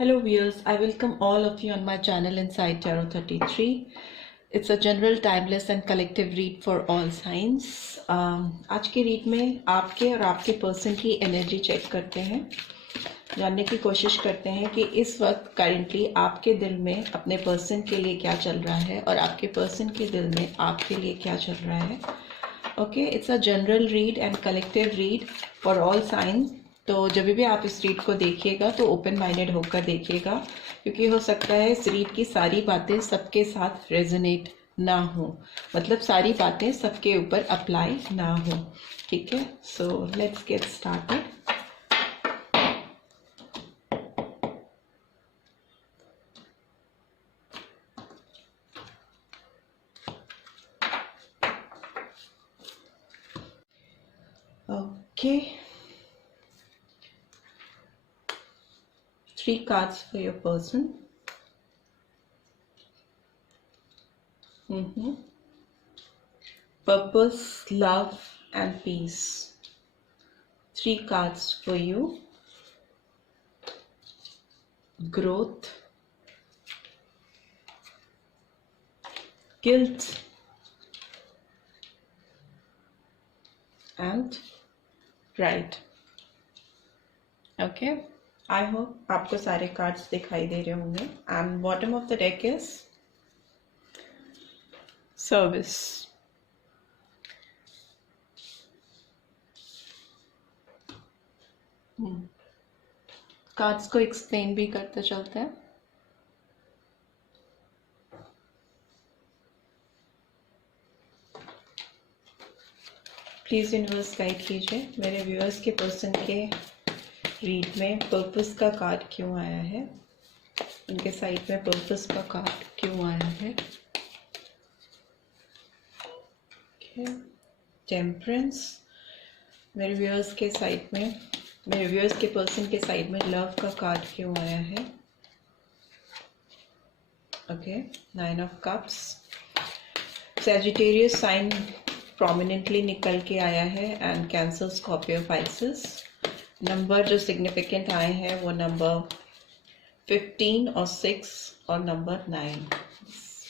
Hello viewers, I welcome all of you on my channel Inside Tarot 33. It's a general, timeless and collective read for all signs. आज के read में आपके और आपके person की energy check करते हैं, जानने की कोशिश करते हैं कि इस वक्त करेंटली आपके दिल में अपने पर्सन के लिए क्या चल रहा है और आपके पर्सन के दिल में आपके लिए क्या चल रहा है. Okay, it's a general read and collective read for all science. तो जब भी आप इस रीड को देखिएगा तो ओपन माइंडेड होकर देखिएगा, क्योंकि हो सकता है इस रीड की सारी बातें सबके साथ रेजोनेट ना हो, मतलब सारी बातें सबके ऊपर अप्लाई ना हो. ठीक है, so let's get started. Okay, 3 cards for your person. Purpose, love and peace. 3 cards for you. Growth, guilt and pride. Okay, I hope आपको सारे कार्ड्स दिखाई दे रहे होंगे. And bottom of the deck is service. Cards को explain भी करते चलते हैं. प्लीज यूनिवर्स गाइड कीजिए मेरे व्यूअर्स के पर्सन के रीड में पर्पस का कार्ड क्यों आया है, उनके साइड में पर्पस का कार्ड क्यों आया है. टेम्परेंस. मेरे व्यूअर्स के साइड में, मेरे व्यूअर्स के पर्सन के साइड में लव का कार्ड क्यों आया है. Okay, 9 of cups. Sagittarius sign prominently निकल के आया है and Cancer, Scorpio, Pisces. Number जो सिग्निफिकेंट आए हैं वो नंबर 15 और 6 और नंबर 9.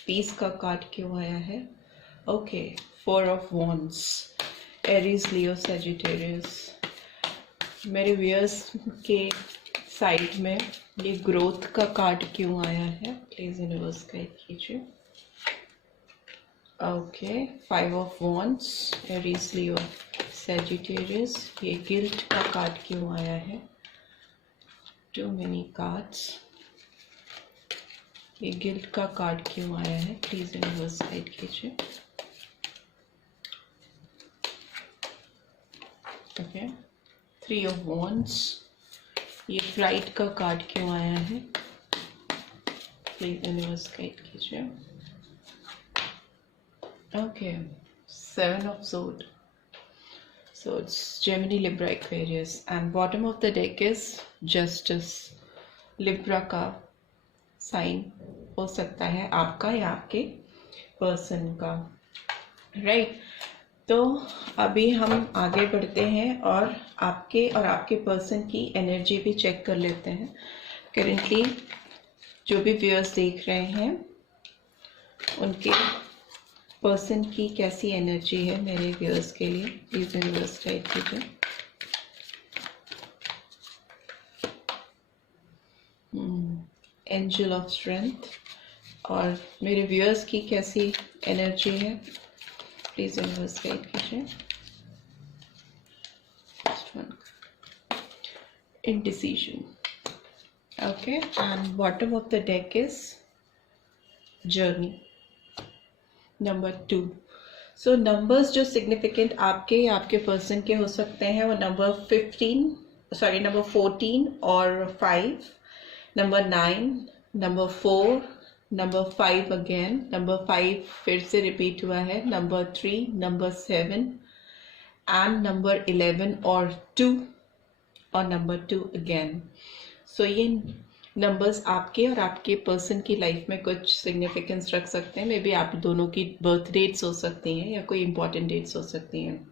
पीस का कार्ड क्यों आया है. Okay, 4 of wands. Aries, Leo, Sagittarius. मेरे व्यूअर्स के साइड में ये ग्रोथ का कार्ड क्यों आया है, प्लीज यूनिवर्स गाइड कीजिए. Okay, 5 of wands. Aries, Leo, Sagittarius. ये गिल्ट का कार्ड क्यों आया है. Too many cards. ये गिल्ट का कार्ड क्यों आया है, प्लीज यूनिवर्स गाइड कीजिए. Okay, 3 of wands. ये प्राइड का कार्ड क्यों आया है, प्लीज यूनिवर्स गाइड कीजिए. Okay, 7 of sword. So it's Gemini, Libra, Aquarius, and bottom of the deck is Justice. Libra का साइन हो सकता है आपका या आपके पर्सन का, राइट. तो अभी हम आगे बढ़ते हैं और आपके पर्सन की एनर्जी भी चेक कर लेते हैं. करेंटली जो भी व्यूअर्स देख रहे हैं उनके पर्सन की कैसी एनर्जी है मेरे व्यूअर्स के लिए, प्लीज यूनिवर्स गाइड कीजिए. Angel of strength. और मेरे व्यूअर्स की कैसी एनर्जी है, प्लीज यूनिवर्स गाइड कीजिए. Indecision. Okay, and bottom of the deck is journey, number 2. So numbers जो सिग्निफिकेंट आपके या आपके पर्सन के हो सकते हैं वो नंबर 14 और 5, number 9, number 4, number 5 again, number 5 फिर से रिपीट हुआ है, नंबर 3, नंबर 7 एंड नंबर 11 और 2 और नंबर 2 अगेन. सो ये नंबर्स आपके और आपके पर्सन की लाइफ में कुछ सिग्निफिकेंस रख सकते हैं. मे बी आप दोनों की बर्थ डेट्स हो सकती हैं या कोई इंपॉर्टेंट डेट्स हो सकती हैं.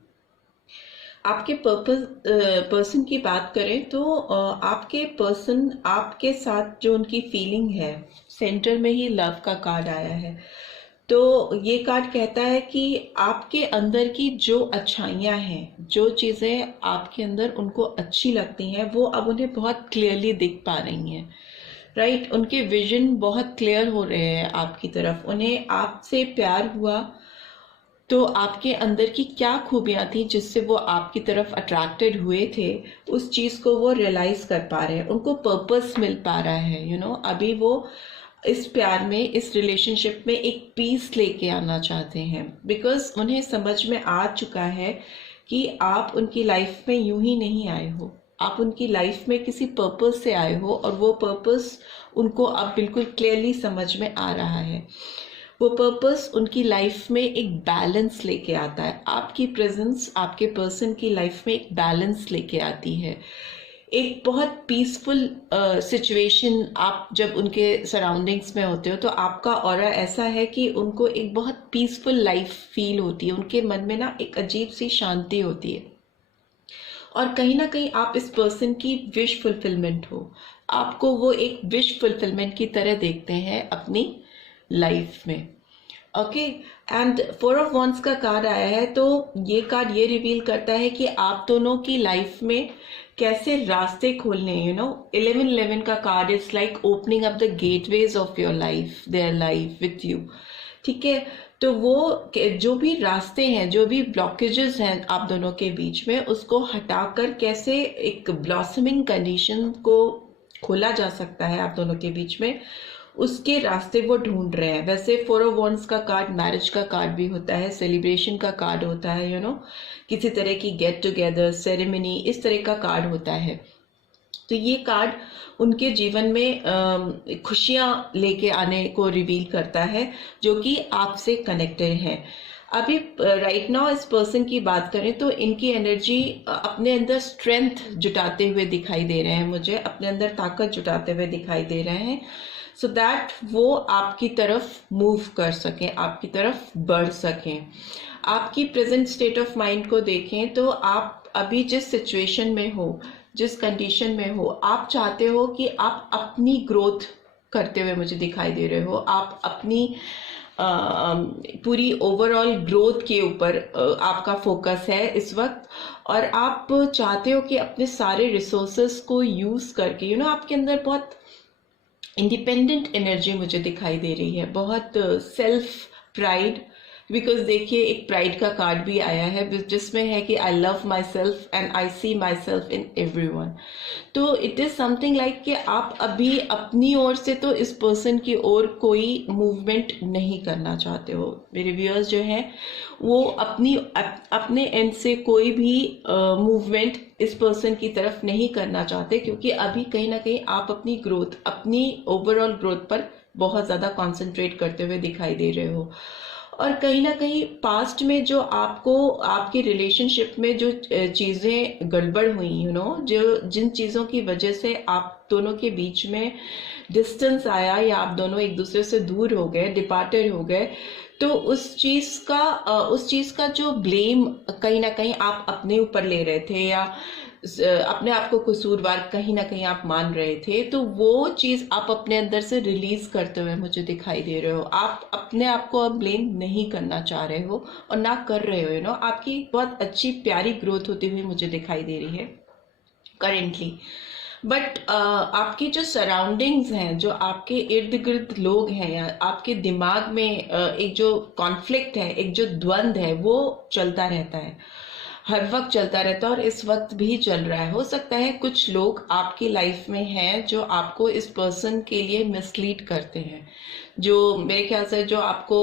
आपके पर्सन की बात करें तो आपके पर्सन आपके साथ जो उनकी फीलिंग है, सेंटर में ही लव का कार्ड आया है। तो ये कार्ड कहता है कि आपके अंदर की जो अच्छाइयाँ हैं, जो चीज़ें आपके अंदर उनको अच्छी लगती हैं, वो अब उन्हें बहुत क्लियरली दिख पा रही हैं। राइट, उनके विजन बहुत क्लियर हो रहे हैं आपकी तरफ। उन्हें आपसे प्यार हुआ तो आपके अंदर की क्या खूबियां थी जिससे वो आपकी तरफ अट्रैक्टेड हुए थे, उस चीज़ को वो रियलाइज कर पा रहे हैं। उनको पर्पस मिल पा रहा है, अभी वो इस प्यार में, इस रिलेशनशिप में एक पीस लेके आना चाहते हैं, बिकॉज उन्हें समझ में आ चुका है कि आप उनकी लाइफ में यूं ही नहीं आए हो, आप उनकी लाइफ में किसी पर्पस से आए हो, और वो पर्पस उनको अब बिल्कुल क्लियरली समझ में आ रहा है। वो पर्पस उनकी लाइफ में एक बैलेंस लेके आता है। आपकी प्रेजेंस आपके पर्सन की लाइफ में एक बैलेंस लेके आती है, एक बहुत पीसफुल सिचुएशन। आप जब उनके सराउंडिंग्स में होते हो तो आपका ऑरा ऐसा है कि उनको एक बहुत पीसफुल लाइफ फील होती है, उनके मन में ना एक अजीब सी शांति होती है, और कहीं ना कहीं आप इस पर्सन की विश फुलफिलमेंट हो। आपको वो एक विश फुलफिलमेंट की तरह देखते हैं अपनी लाइफ में। ओके, एंड 4 ऑफ वॉन्ड्स का कार्ड आया है, तो ये कार्ड ये रिवील करता है कि आप दोनों की लाइफ में कैसे रास्ते खोलने हैं। 1111 का card is like opening up the gateways of your life, their life with you. ठीक है, तो वो जो भी रास्ते हैं, जो भी ब्लॉकेजेस हैं आप दोनों के बीच में, उसको हटाकर कैसे एक ब्लॉसमिंग कंडीशन को खोला जा सकता है आप दोनों के बीच में, उसके रास्ते वो ढूंढ रहे हैं। वैसे 4 ऑफ वॉन्ड्स का कार्ड मैरिज का कार्ड भी होता है, सेलिब्रेशन का कार्ड होता है, किसी तरह की गेट टुगेदर सेरेमनी, इस तरह का कार्ड होता है। तो ये कार्ड उनके जीवन में खुशियां लेके आने को रिवील करता है, जो कि आपसे कनेक्टेड है। अभी राइट नाउ इस पर्सन की बात करें तो इनकी एनर्जी अपने अंदर स्ट्रेंथ जुटाते हुए दिखाई दे रहे हैं, मुझे अपने अंदर ताकत जुटाते हुए दिखाई दे रहे हैं, सो दैट वो आपकी तरफ मूव कर सकें, आपकी तरफ बढ़ सकें। आपकी प्रेजेंट स्टेट ऑफ माइंड को देखें तो आप अभी जिस सिचुएशन में हो, जिस कंडीशन में हो, आप चाहते हो कि आप अपनी ग्रोथ करते हुए मुझे दिखाई दे रहे हो। आप अपनी पूरी ओवरऑल ग्रोथ के ऊपर आपका फोकस है इस वक्त, और आप चाहते हो कि अपने सारे रिसोर्सेस को यूज करके आपके अंदर बहुत इंडिपेंडेंट एनर्जी मुझे दिखाई दे रही है, बहुत सेल्फ प्राइड। बिकॉज देखिए एक प्राइड का कार्ड भी आया है जिसमें है कि I love myself and I see myself in everyone. तो इट इज समथिंग लाइक कि आप अभी अपनी ओर से तो इस पर्सन की ओर कोई मूवमेंट नहीं करना चाहते हो। मेरे व्यूअर्स जो हैं वो अपने एंड से कोई भी मूवमेंट इस पर्सन की तरफ नहीं करना चाहते, क्योंकि अभी कहीं ना कहीं आप अपनी ग्रोथ, अपनी ओवरऑल ग्रोथ पर बहुत ज़्यादा कॉन्सेंट्रेट करते हुए दिखाई दे रहे हो। और कहीं ना कहीं पास्ट में जो आपको आपकी रिलेशनशिप में जो चीज़ें गड़बड़ हुई, जो जिन चीज़ों की वजह से आप दोनों के बीच में डिस्टेंस आया या आप दोनों एक दूसरे से दूर हो गए, डिपार्टेड हो गए, तो उस चीज़ का जो ब्लेम कहीं ना कहीं आप अपने ऊपर ले रहे थे, या अपने आप को कसूरवार कहीं ना कहीं आप मान रहे थे, तो वो चीज़ आप अपने अंदर से रिलीज करते हुए मुझे दिखाई दे रहे हो। आप अपने आप को अब ब्लेम नहीं करना चाह रहे हो और ना कर रहे हो। आपकी बहुत अच्छी प्यारी ग्रोथ होती हुई मुझे दिखाई दे रही है करेंटली। बट आपकी जो सराउंडिंग्स हैं, जो आपके इर्द गिर्द लोग हैं, या आपके दिमाग में एक जो कॉन्फ्लिक्ट है, एक जो द्वंद्व है, वो चलता रहता है, हर वक्त चलता रहता है, और इस वक्त भी चल रहा है। हो सकता है कुछ लोग आपकी लाइफ में हैं जो आपको इस पर्सन के लिए मिसलीड करते हैं, जो मेरे ख्याल से जो आपको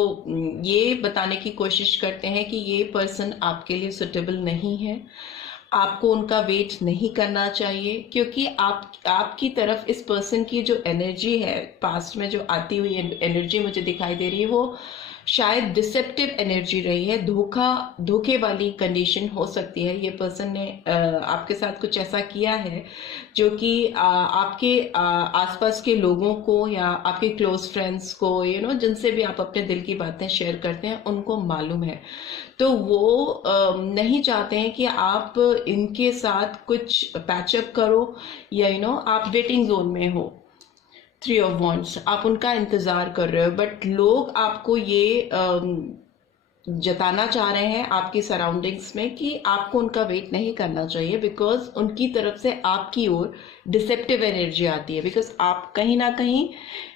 ये बताने की कोशिश करते हैं कि ये पर्सन आपके लिए सुटेबल नहीं है, आपको उनका वेट नहीं करना चाहिए, क्योंकि आपकी तरफ इस पर्सन की जो एनर्जी है, पास्ट में जो आती हुई एनर्जी मुझे दिखाई दे रही है, वो शायद डिसेप्टिव एनर्जी रही है, धोखे वाली कंडीशन हो सकती है। ये पर्सन ने आपके साथ कुछ ऐसा किया है जो कि आपके आसपास के लोगों को या आपके क्लोज फ्रेंड्स को जिनसे भी आप अपने दिल की बातें शेयर करते हैं उनको मालूम है। तो वो नहीं चाहते हैं कि आप इनके साथ कुछ पैचअप करो या आप वेटिंग जोन में हो। 3 ऑफ वॉन्ड्स, आप उनका इंतजार कर रहे हो, बट लोग आपको ये जताना चाह रहे हैं आपकी सराउंडिंग्स में कि आपको उनका वेट नहीं करना चाहिए, बिकॉज उनकी तरफ से आपकी ओर डिसेप्टिव एनर्जी आती है। बिकॉज आप कहीं ना कहीं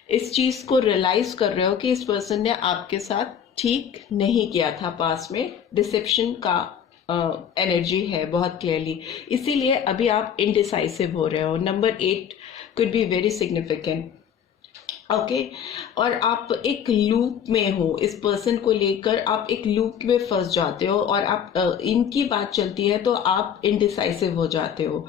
इस चीज़ को रियलाइज कर रहे हो कि इस पर्सन ने आपके साथ ठीक नहीं किया था पास में, डिसेप्शन का एनर्जी है बहुत क्लियरली, इसीलिए अभी आप इनडिसाइसिव हो रहे हो। Number 8 could be very significant, okay और आप एक लूप में हो, इस पर्सन को लेकर आप एक लूप में फंस जाते हो और आप इनकी बात चलती है तो आप इनडिसाइसिव हो जाते हो।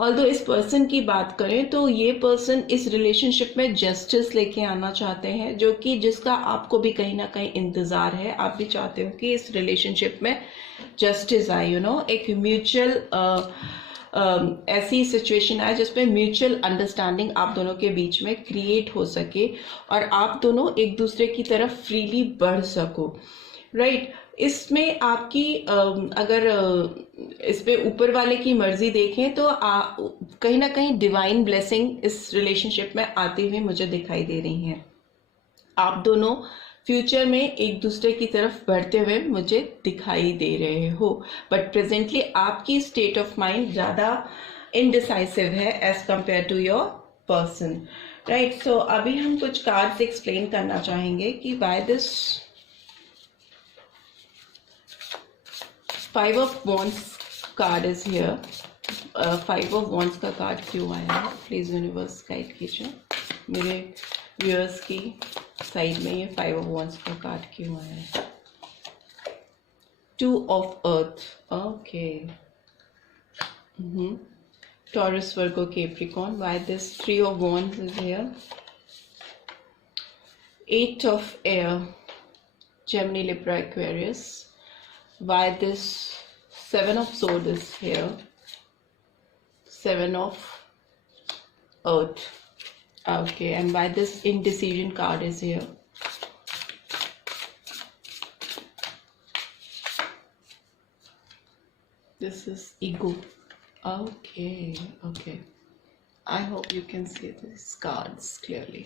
ऑल्दो इस पर्सन की बात करें तो ये पर्सन इस रिलेशनशिप में जस्टिस लेके आना चाहते हैं, जो कि जिसका आपको भी कहीं ना कहीं इंतजार है। आप भी चाहते हो कि इस रिलेशनशिप में जस्टिस आए, एक म्यूचुअल ऐसी सिचुएशन आए जिसपे म्यूचुअल अंडरस्टैंडिंग आप दोनों के बीच में क्रिएट हो सके और आप दोनों एक दूसरे की तरफ फ्रीली बढ़ सको, राइट। इसमें आपकी अगर इस पे ऊपर वाले की मर्जी देखें तो कहीं ना कहीं डिवाइन ब्लेसिंग इस रिलेशनशिप में आती हुई मुझे दिखाई दे रही है। आप दोनों फ्यूचर में एक दूसरे की तरफ बढ़ते हुए मुझे दिखाई दे रहे हो, बट प्रेजेंटली आपकी स्टेट ऑफ माइंड ज़्यादा इनडिसाइसिव है as compare to your person, right. So अभी हम कुछ कार्ड्स एक्सप्लेन करना चाहेंगे कि why this 5 of wands card is here. 5 of wands का कार्ड क्यों आया है, प्लीज यूनिवर्स गाइड कीजिए। मेरे व्यूअर्स की साइड में ये 5 ऑफ वॉन्ड्स का कार्ड क्यों आया है। 2 of earth, okay, taurus, Virgo, Capricorn, why this 3 of wands is here. 8 of air, Gemini, Libra, Aquarius, why this 7 of sword is here. 7 of earth, okay, and why this indecision card is here. This is ego, okay. I hope you can see these cards clearly.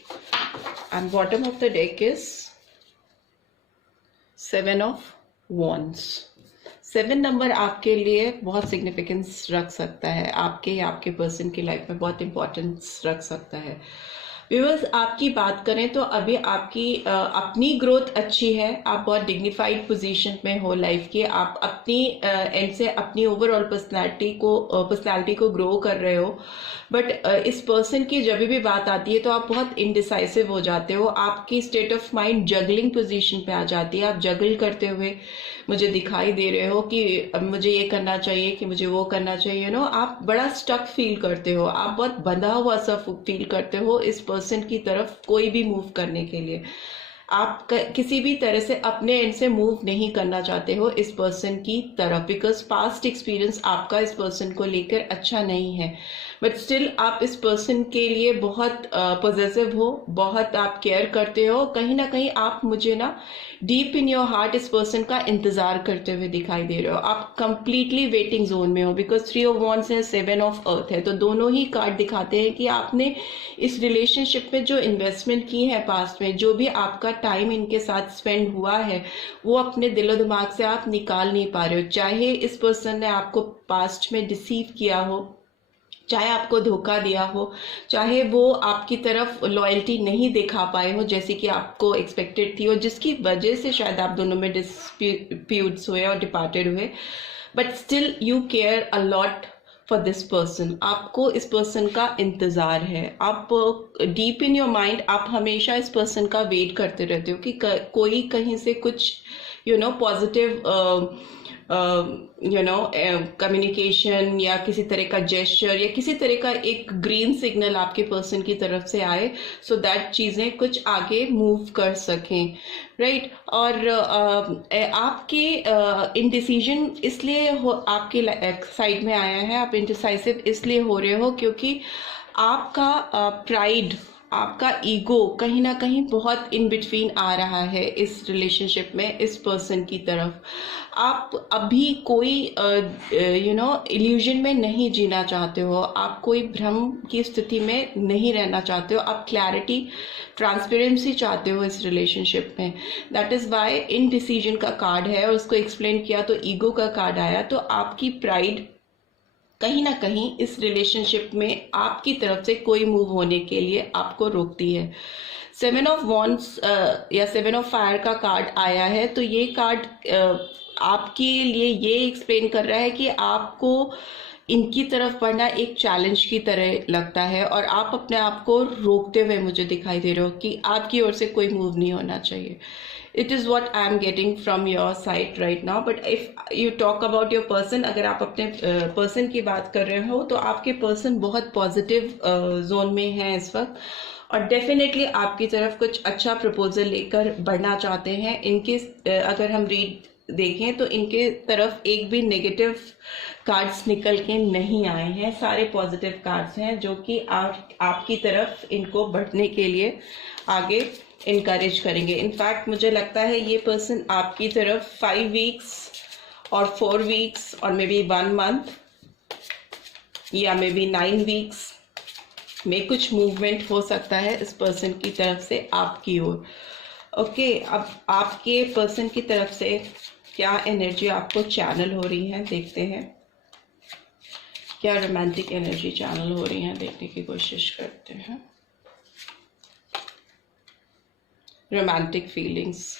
And bottom of the deck is 7 of wands. 7 number आपके लिए बहुत significance रख सकता है, आपके person की life में बहुत इंपॉर्टेंस रख सकता है। व्यूअर्स, आपकी बात करें तो अभी आपकी अपनी ग्रोथ अच्छी है, आप बहुत डिग्निफाइड पोजीशन में हो लाइफ की, आप अपनी एंड से अपनी ओवरऑल पर्सनालिटी को ग्रो कर रहे हो। बट इस पर्सन की जब भी बात आती है तो आप बहुत इनडिसाइसिव हो जाते हो, आपकी state of mind juggling position पे आ जाती है। आप जगल करते हुए मुझे दिखाई दे रहे हो कि अब मुझे ये करना चाहिए कि मुझे वो करना चाहिए, आप बड़ा स्टक फील करते हो, आप बहुत बंधा हुआ सा फील करते हो इस पर्सन की तरफ कोई भी मूव करने के लिए। आप किसी भी तरह से अपने एंड से मूव नहीं करना चाहते हो इस पर्सन की तरफ, बिकॉज पास्ट एक्सपीरियंस आपका इस पर्सन को लेकर अच्छा नहीं है। बट स्टिल आप इस पर्सन के लिए बहुत पॉजिटिव हो, बहुत आप केयर करते हो। कहीं ना कहीं आप मुझे डीप इन योर हार्ट इस पर्सन का इंतजार करते हुए दिखाई दे रहे हो। आप कंप्लीटली वेटिंग जोन में हो, बिकॉज 3 ऑफ वॉन्ड्स है, 7 ऑफ अर्थ है, तो दोनों ही कार्ड दिखाते हैं कि आपने इस रिलेशनशिप में जो इन्वेस्टमेंट की है पास्ट में, जो भी आपका टाइम इनके साथ स्पेंड हुआ है, वो अपने दिलो दिमाग से आप निकाल नहीं पा रहे हो। चाहे इस पर्सन ने आपको पास्ट में डिसीव किया हो, चाहे आपको धोखा दिया हो, चाहे वो आपकी तरफ लॉयल्टी नहीं दिखा पाए हो जैसे कि आपको एक्सपेक्टेड थी, और जिसकी वजह से शायद आप दोनों में डिस्प्यूट्स हुए और डिपार्टेड हुए, but still you care a lot for this person. आपको इस पर्सन का इंतज़ार है, आप डीप इन योर माइंड आप हमेशा इस पर्सन का वेट करते रहते हो कि कोई कहीं से कुछ पॉजिटिव कम्युनिकेशन या किसी तरह का जेस्चर या किसी तरह का एक ग्रीन सिग्नल आपके पर्सन की तरफ से आए, सो दैट चीज़ें कुछ आगे मूव कर सकें, राइट। और आपके इनडिसीजन इसलिए आपके साइड में आया है, आप इंडिसाइसिव इसलिए हो रहे हो क्योंकि आपका प्राइड, आपका ईगो कहीं ना कहीं बहुत इन बिटवीन आ रहा है इस रिलेशनशिप में, इस पर्सन की तरफ। आप अभी कोई इल्यूजन में नहीं जीना चाहते हो, आप कोई भ्रम की स्थिति में नहीं रहना चाहते हो, आप क्लैरिटी, ट्रांसपेरेंसी चाहते हो इस रिलेशनशिप में। That is why in decision का कार्ड है, और उसको एक्सप्लेन किया तो ईगो का कार्ड आया। तो आपकी प्राइड कहीं ना कहीं इस रिलेशनशिप में आपकी तरफ से कोई मूव होने के लिए आपको रोकती है। 7 ऑफ वॉन्ड्स या 7 ऑफ फायर का कार्ड आया है, तो ये कार्ड आपके लिए ये एक्सप्लेन कर रहा है कि आपको इनकी तरफ बढ़ना एक चैलेंज की तरह लगता है, और आप अपने आप को रोकते हुए मुझे दिखाई दे रहे हो कि आपकी ओर से कोई मूव नहीं होना चाहिए। It is what I am getting from your side right now. But if you talk about your person, अगर आप अपने पर्सन की बात कर रहे हो तो आपके पर्सन बहुत पॉजिटिव जोन में है इस वक्त, और डेफिनेटली आपकी तरफ कुछ अच्छा प्रपोजल लेकर बढ़ना चाहते हैं। इनके अगर हम रीड देखें तो इनके तरफ एक भी नेगेटिव कार्ड्स निकल के नहीं आए हैं, सारे पॉजिटिव कार्ड्स हैं जो कि आपकी तरफ इनको बढ़ने के लिए आगे इनकरेज करेंगे। इनफैक्ट मुझे लगता है ये पर्सन आपकी तरफ 5 वीक्स और 4 वीक्स और मे बी 1 मंथ या मे बी 9 वीक्स में कुछ मूवमेंट हो सकता है इस पर्सन की तरफ से आपकी ओर। ओके, अब आपके पर्सन की तरफ से क्या एनर्जी आपको चैनल हो रही है, देखते हैं क्या रोमांटिक एनर्जी चैनल हो रही है, देखने की कोशिश करते हैं। Romantic feelings.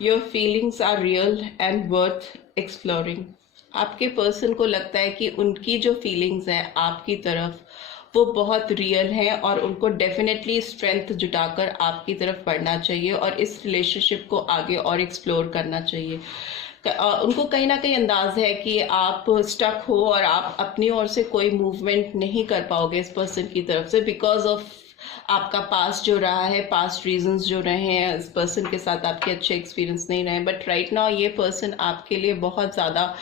Your feelings are real and worth exploring. आपके पर्सन को लगता है कि उनकी जो फीलिंग्स हैं आपकी तरफ वो बहुत रियल है, और उनको डेफिनेटली स्ट्रेंथ जुटाकर आपकी तरफ बढ़ना चाहिए और इस रिलेशनशिप को आगे और एक्सप्लोर करना चाहिए। उनको कहीं ना कहीं अंदाज है कि आप स्टक हो और आप अपनी ओर से कोई मूवमेंट नहीं कर पाओगे इस पर्सन की तरफ से, बिकॉज ऑफ आपका पास्ट जो रहा है, पास्ट रीजंस जो रहे हैं, इस पर्सन के साथ आपके अच्छे एक्सपीरियंस नहीं रहे। बट राइट नाउ ये पर्सन आपके लिए बहुत ज़्यादा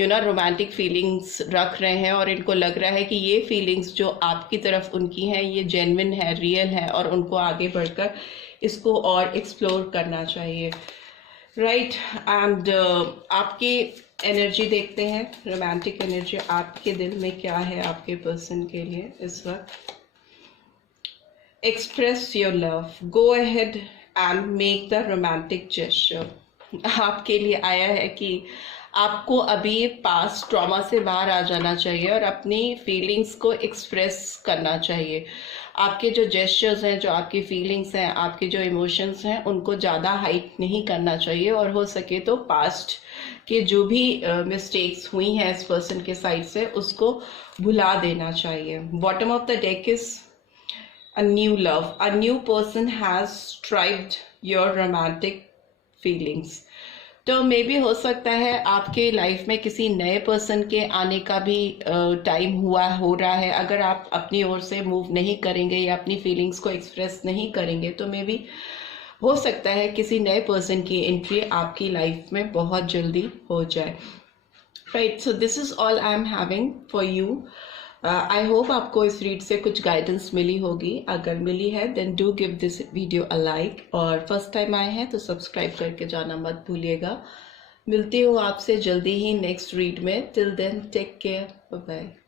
रोमांटिक फीलिंग्स रख रहे हैं, और इनको लग रहा है कि ये फीलिंग्स जो आपकी तरफ उनकी हैं ये जेन्युइन है, रियल है, और उनको आगे बढ़कर इसको और एक्सप्लोर करना चाहिए, राइट। एंड आपकी एनर्जी देखते हैं, रोमांटिक एनर्जी आपके दिल में क्या है आपके पर्सन के लिए इस वक्त। Express your love. Go ahead and make the romantic gesture. आपके लिए आया है कि आपको अभी पास्ट ट्रॉमा से बाहर आ जाना चाहिए और अपनी फीलिंग्स को एक्सप्रेस करना चाहिए। आपके जो जेस्चर्स हैं, जो आपकी फीलिंग्स हैं, आपके जो इमोशंस हैं, उनको ज़्यादा हाइड नहीं करना चाहिए, और हो सके तो पास्ट के जो भी मिस्टेक्स हुई हैं इस पर्सन के साइड से उसको भुला देना चाहिए। Bottom of the deck is a new love. A new person has strived your romantic feelings. तो मे बी हो सकता है आपके लाइफ में किसी नए पर्सन के आने का भी टाइम हो रहा है। अगर आप अपनी ओर से मूव नहीं करेंगे या अपनी फीलिंग्स को एक्सप्रेस नहीं करेंगे तो मे बी हो सकता है किसी नए पर्सन की एंट्री आपकी लाइफ में बहुत जल्दी हो जाए, right. So this is all I am having for you. I hope आपको इस रीड से कुछ गाइडेंस मिली होगी। अगर मिली है then do give this video a like, और फर्स्ट टाइम आए हैं तो सब्सक्राइब करके जाना मत भूलिएगा। मिलती हूँ आपसे जल्दी ही नेक्स्ट रीड में। Till then take care, bye bye.